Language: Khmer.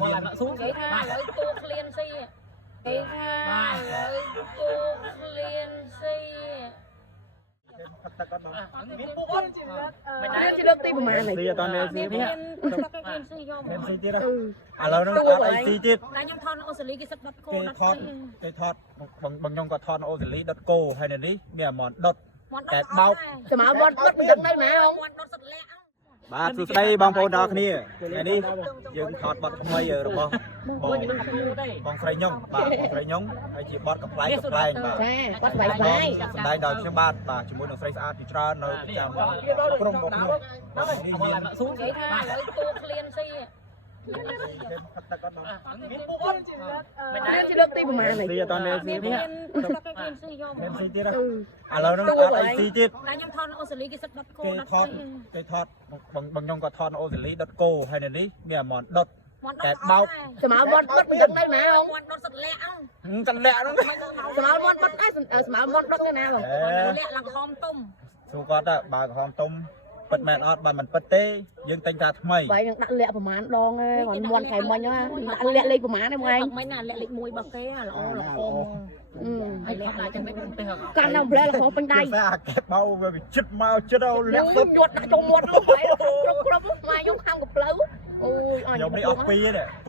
còn làm xuống vậy tha lợi tua clean si vậy tha lợi tua clean si Mày chỉ được tìm mà này. Xí toàn này xí clean si vô em xí tiết đó à lâu nó có ai xí tiết តែខ្ញុំថតអូស្ត្រាលីគេសិតដុតគោ គេ ដុត ថតបងខ្ញុំក៏ថតអូស្ត្រាលីដុតគោហើយនៅនេះមានអមដុតតែបោក Sao mà bớt bớt mình đây mà không? ដុតសិតលាក់ បាទសួស្តីបងប្អូនទាំងគ្នាថ្ងៃនេះយើងថតបទថ្មីរបស់បងស្រីខ្ញុំបាទបងស្រីខ្ញុំហើយជាបទកំ pl ែងកំ pl ែងបាទ Cha, quát bài bài. សម្ដែងដោយខ្ញុំបាទជាមួយនឹងស្រីស្អាតជាច្រើននៅប្រចាំក្រុមរបស់ខ្ញុំនេះ còn មាន làm xuống vậy tha lợi tua clean si Mày chỉ được tìm mà này. ស៊ីអត់នេះស៊ី មាន clean si vô មានស៊ីទៀតឥឡូវនឹងអត់អីស៊ីទៀត តែខ្ញុំថតអូស្ត្រាលីគេសិតដុតគោ គេ ដុត ថតបងខ្ញុំក៏ថតអូស្ត្រាលីដុតគោហើយនៅនេះមានអមដុតតែបោក Sao mà bớt bớt mình đây mà không? ដុតសិតលាក់ ចន្លាក់ហ្នឹង Sao mà bớt bớt ấy, sao mà bớt bớt cái nào không? លាក់ឡើងខំទុំ សួរគាត់បើក្រហមទុំពិតមែនអត់បើមិនពិតទេយើងតែងតាថ្មី Vậy đừng đặt lẹ của mán đong ấy, còn muôn phải mình á, đặt lẹ lên của mán em អ anh. ត់មិនណាលាក់លេខ1របស់គេល្អល្អ ai lẹ lại chẳng biết tên hợp Càng nào ble là khó bên តែ đây. អាកែបោវាចិត្តមកចិត្តអូលាក់សុទ្ធ Nhuột đặt trong muôn luôn phải. Crop crop mà nhung ham gặp lấu. Ôi, ខ្ញុំនេះអស់ពីទេ